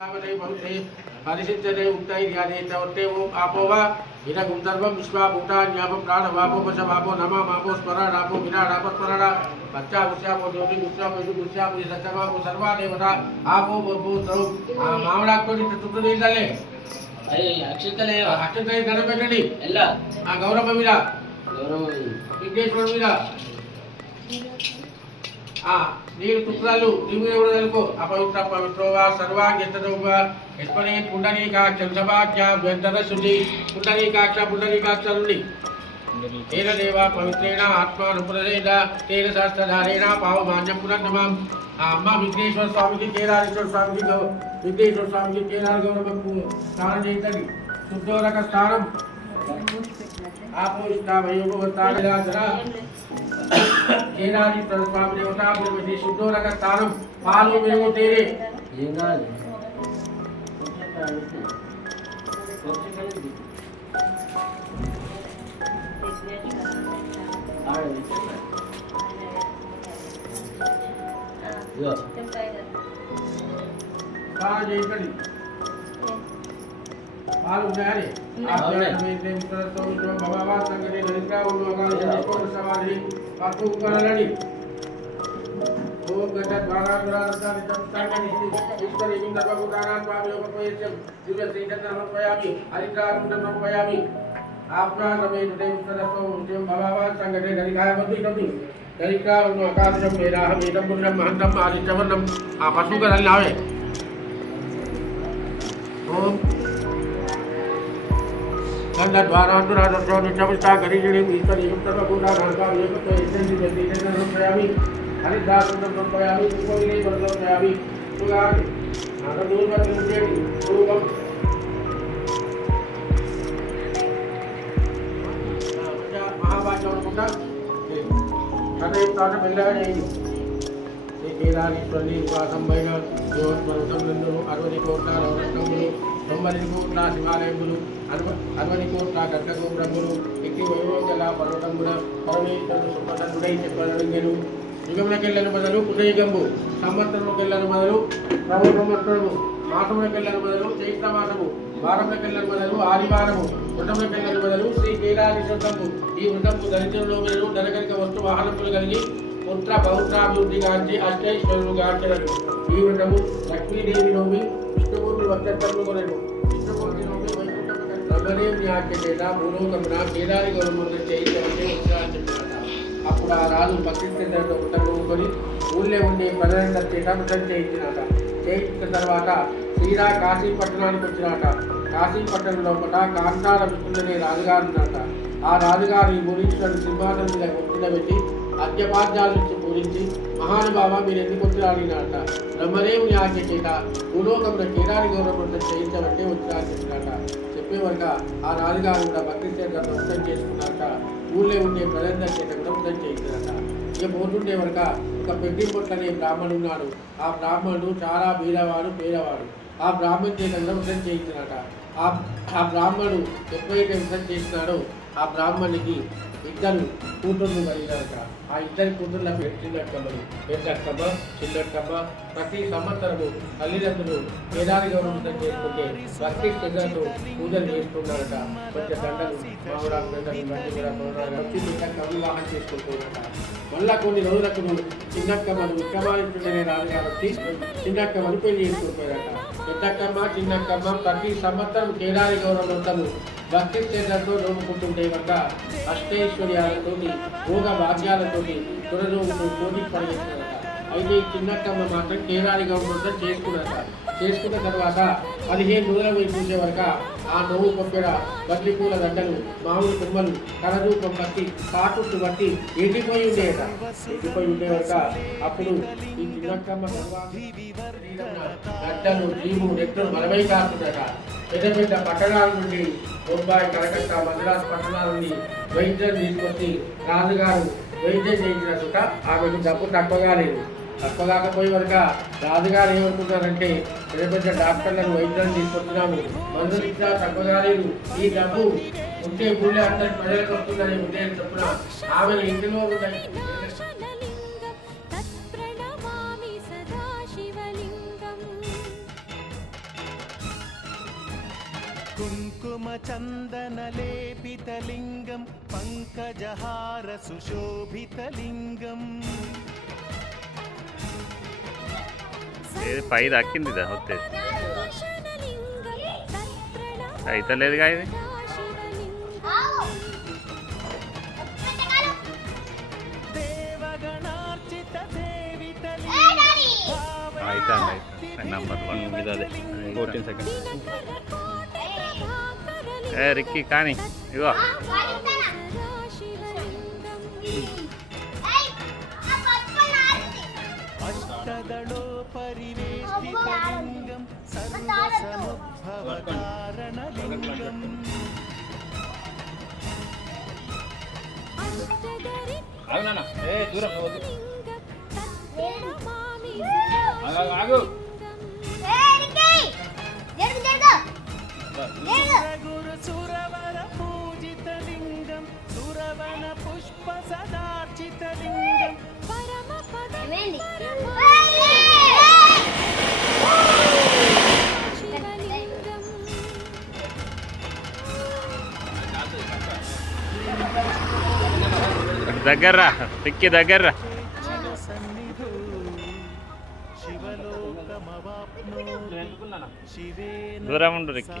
परिशिष्यते उक्तैर्यादे चवर्ते ओम आपो वा इदगुं सर्वं विश्वा भूतान्यापो प्राणवापो पशवापो नमामापो स्मरणापो विराडापो स्मरणा पच्चापुष्यापो ज्योति गुष्यापो यदु गुष्यापो सच्चमापो सर्वा देवता आपो बभू द्रौ మామిడాకుని చుట్టూ నీళ్ళలే అరే అక్షతలే అక్షతలే గణపెట్టండి ఎలా ఆ గౌరవ మీద గౌరవ విఘ్నేశ్వరుడి మీద నీరు తుత్రాలు నీవు ఎవడలకు అపవిత్ర పవిత్రోవా సర్వాంగెత్తదోవా యస్మనే పుండరీకాక్షం సభాఖ్య వ్యర్థన శుద్ధి పుండరీకాక్ష నుండి తేన దేవ పవిత్రేణ ఆత్మానుపురేణ తేన శాస్త్రధారేణ పావమాన్యం పునర్నమాం అమ్మ విఘ్నేశ్వర స్వామికి కేదారేశ్వర స్వామికి విఘ్నేశ్వర స్వామికి కేదార గౌరవకు స్నానం చేయండి శుద్ధోరక స్నానం కేదారేశ్వర స్వామి దేవతా శుద్ధోరక స్నానం పాలు మేము తేరే ఏం కాదు పాలు ఉన్నాయని భగవా సంగతి పట్టుకోవాలని ఓం గత ద్వారామి आपका समेत देवस्तरसो उद्यम भगवान संगते गरिकाय बंदी तभी गरिका उन आकाशम मेरा हम एकदम पुण्यम महंतम आदित्यवर्णम पशु का रल आवे ओम गंधा द्वारा दुरादर्शो निचमस्ता गरीजिणी ईश्वर युक्तम गुणा धर्मा लेपतो इसेंदि बंदी जन समयामि हरिदासुंदम समयामि उपविने वर्गो समयामि सुगामि नागदूर्वा निजेति रूपम కథయుక్తాన్ని వెళ్ళాలి శ్రీ కేదారేశ్వరి ఉపాసంబైన నందులు 60 కోట్ల రౌరకములు 90 కోట్ల శివాలయములు 60 కోట్ల గర్గగోపురములు ఎక్కి వైభోగల పర్వతముల పరమేశ్వరుడు సుప్రసన్నుడై చెప్పగలిగెను యుగములకెళ్ళను మొదలు పునయుగంబు సంవత్సరముకెళ్ళను మొదలు ప్రభు సంవత్సరము మాసములకెళ్ళను మొదలు చైత్ర మాసము వారములకెళ్ళను మొదలు ఆదివారము వృతములకెళ్ళను మొదలు శ్రీ కేదారేశ్వరము ఈ వృతము దరిద్రంలో మొదలు ధనకరిక వస్తు వాహనములు కలిగి పుత్ర పౌత్రాభివృద్ధి గాంచి అష్టైశ్వరులు గాంచలను ఈ వృతము లక్ష్మీదేవి నోమి విష్ణుమూర్తి వక్తత్వము కొనను విష్ణుమూర్తి నోమి వైకుంఠదేవుని ఆజ్ఞ చేత భూలోకమున కేదారి గౌరవములు చేయించవలసి వచ్చారని చెప్పినట అప్పుడు ఆ రాజు పక్షితో ఉత్తరముకొని ఊళ్ళో ఉండే ప్రజలందరి చేత వృతం చేయించినట చేయించిన తర్వాత శ్రీరా కాశీ పట్టణానికి వచ్చినట కాశీ పట్టణం లోపల కాంతాల విష్ణుడనే రాజుగారు ఉన్నట ఆ రాజుగారు ఈ మునీశ్వరుడు సింహాసనం మీద కూర్చుండబెట్టి అద్యపాద్యాల నుంచి పూరించి మహానుభావ మీరు ఎందుకు వచ్చినాడినట బ్రహ్మదేవుని ఆజ్ఞ చేత భూలోకంలో కేదారి గౌరవంతో చేయించబట్టే వచ్చినారని చెప్పినట చెప్పే వరక ఆ రాజుగారు కూడా భక్తి చేత వృతం చేసుకున్నాక ఊళ్ళో ఉండే ప్రజలందరి చేత కూడా వృతం చేయించినట ఇక పోతుండే వరక ఒక పెద్ద పొట్టనే బ్రాహ్మణుడు ఉన్నాడు ఆ బ్రాహ్మణుడు చాలా బీదవాడు పేదవాడు ఆ బ్రాహ్మణుడి చేత కూడా వృతం చేయించినట ఆ బ్రాహ్మణుడు ఎప్పుడైతే వృతం చేసినాడో ఆ బ్రాహ్మణునికి ఇద్దరు కూతుర్లు కలిగినారట ఆ ఇద్దరి కూతుర్ల చిన్నక్కమ్మలు పెద్దక్కమ్మ చిన్నక్కమ్మ ప్రతి సంవత్సరము తల్లిదండ్రులు కేదారి గౌరవం చేసుకుంటే భక్తి శ్రద్ధతో పూజలు చేసుకున్నారట కొంచెం దండలు మామిడాకు పెద్దలు బట్టి కూడా వచ్చి చిన్నక్క వివాహం చేసుకుంటున్నారట మళ్ళా కొన్ని రోజులకు చిన్నక్కమ్మలు విక్రమాదిత్యుడనే రాజుగారు వచ్చి చిన్నక్కమ్మలు పెళ్లి చేసుకుంటారట పెద్దక్కమ్మ చిన్నక్కమ్మ ప్రతి సంవత్సరం కేదారి గౌరవంతము భక్తి శ్రద్ధతో నోముకుంటుంటే కనుక అష్టైశ్వర్యాలతోటి భోగ భాగ్యాలతోటి దురరోగులు పోటీ పడేస్తున్నారట అయితే ఈ చిన్నక్కమ్మ మాత్రం కేదారి గౌరవంతో చేసుకున్న తర్వాత 15 రోజుల వైపు చూసే వరకు ఆ నవ్వు కొప్పెడ బద్లి పూల దండలు మామిడి కొమ్మలు కరరూపం బట్టి కాటుట్టు బట్టి ఎండిపోయి ఉండేట ఎండిపోయి ఉండే వరక అప్పుడు ఈ చిన్నక్కమ్మ గడ్డలు జీవు నెట్టలు మనమై కాకుండట పెద్ద పెద్ద పట్టణాల నుండి బొంబాయి కలకత్తా మద్రాసు పట్టణాల నుండి వైద్యం తీసుకొచ్చి రాజుగారు వైద్యం చేయించిన చుట్ట ఆమెకు డబ్బు తక్కువగా లేదు తక్కువ కాకపోయే వరక రాజుగారు ఏమనుకుంటారంటే పెద్ద పెద్ద డాక్టర్లను వైద్యం తీసుకొచ్చినాము మందులు ఇచ్చినా తక్కువగా లేదు ఈ డబ్బు ఉంటే ఊళ్ళో అందరి ప్రజలకు వస్తుందని ఉదయం చెప్పున ఆమెను ఇంటిలో ఉంటాయి కుంకుమ చందన లేపితలింగం పంకజహార సుశోభితలింగం ఏది పై దక్కింది వస్తే అయితలేదుగా ఇది దేవగణార్చిత దేవితలింగం అవుతుంది నంబర్ 1 ఇది అదే 14 సెకండ్స్ ఏ రిక్కి కానీ ఇగో అష్టదళో పరివేష్టితలింగం సర్వసముద్భవకారణలింగం అవునా ఏ దూరం ఆగు గురు సురవర పూజితలింగం సురవన పుష్ప సదార్చితలింగం పరమ దగ్గర్రా రిక్కి దగ్గర్రా సన్నిధో శివలోకమవాప్నో శివేన దూరం ఉండు రిక్కి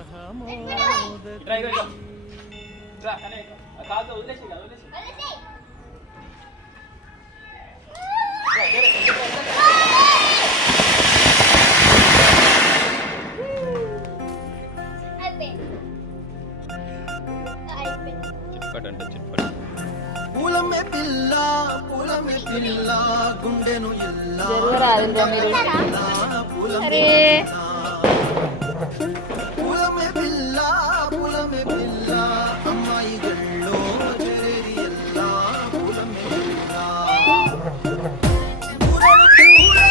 చిట్పట్ అంటే చిట్పట్ పూలమే పిల్ల పూలమే పిల్ల గుండెను ఇల్లా పూలమే పిల్ల పూలమే పిల్ల అమ్మాయి గళ్ళో చెరేది ఎల్లా పూలమే పిల్ల పూలడు పూలే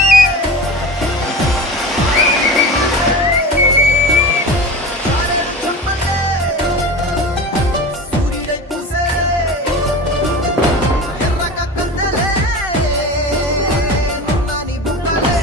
చమ్మలే సూర్యుడై పూసే ఎర్రగ కందలే నాని బుక్కలే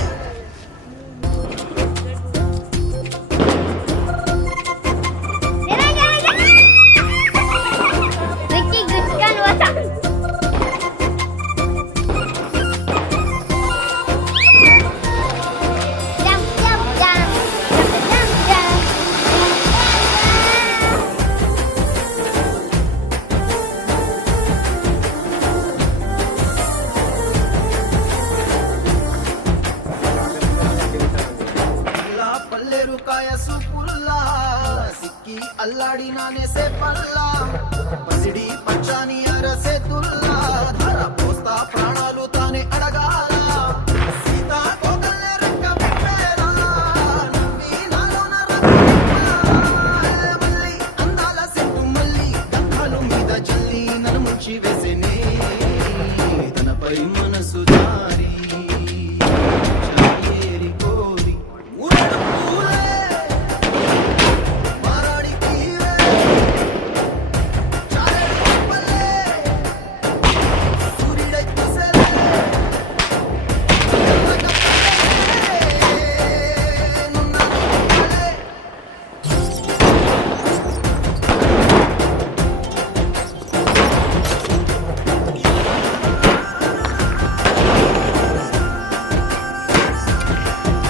పల్లెరు కాయ సూపుల్లా సిక్కి అల్లాడి నానేసే పల్లా పసిడి పచ్చాని అరసే తుల్లా ధర పోస్తా ప్రాణాలు తానే అడగాల సీతా కోగల్లే రెక్క పెట్టేరా నవ్వి నాలోన మళ్ళీ అందాల సెట్టు మళ్ళీ గంధాలు మీద జల్లి నన్ను ముంచి వేసేనే తనపై మనసు జారి చాయేరి కోరి ఊరడు పూలే మారాడి తీవే చాలేడు పల్లె సూర్యుడై పూసలే ఎర్రగ పల్లె నున్నాను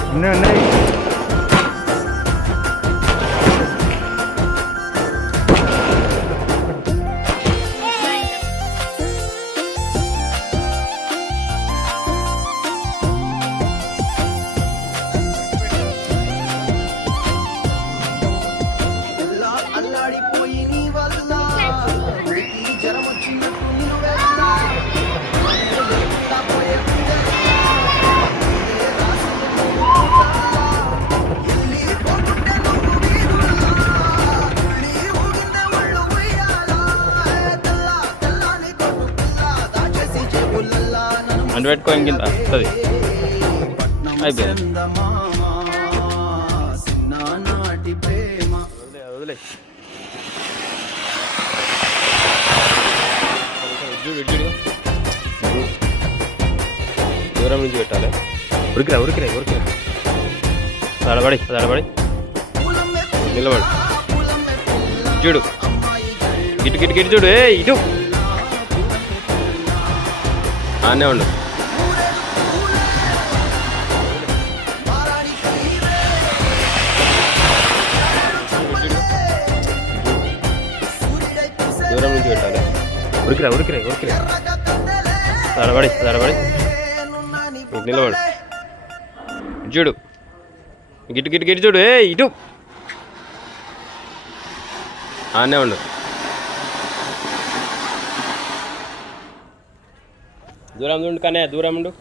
పల్లె ఉన్నాయి ఎల్లా అల్లాడిపోయి నీ వల్ల ఉడికి జ్వరం వచ్చినట్టు నిన్ను వెళ్ళా లేకుండా పోయే పుంజల్లా ఏ రాసులు నువ్వు పుట్టల్లా ఎల్లి పోతుంటే నువ్వు వీరుల్లా తుళ్ళి ఊగిన ఒళ్ళు ఉయ్యాలా తెల్ల తెల్లని కొట్టు పిల్ల దాచేసి జేబులల్లా నన్ను అంటు పెట్టుకో ఇంకింత వస్తుంది అయిపోయింది చందమామ చిన్ననాటి ప్రేమ వదిలే దూరం నుంచి పెట్టాలి. ఉరికిరా ఉరికిరా ఉరికిరా తడబడి తడబడి పూలమే నిలబడు. పూలమే చూడు గిటు గిటు గిటు చూడు ఇటు ఆనే ఉండు దూరం నుంచి పెట్టాలి ఉరికిరా ఉరికిరా ఉరికిరా తడబడి నిలబడు చూడు గిటు గిటు గిటు చూడు ఇటు ఆనే ఉండు దూరం ఉండు కానీ దూరం ఉండు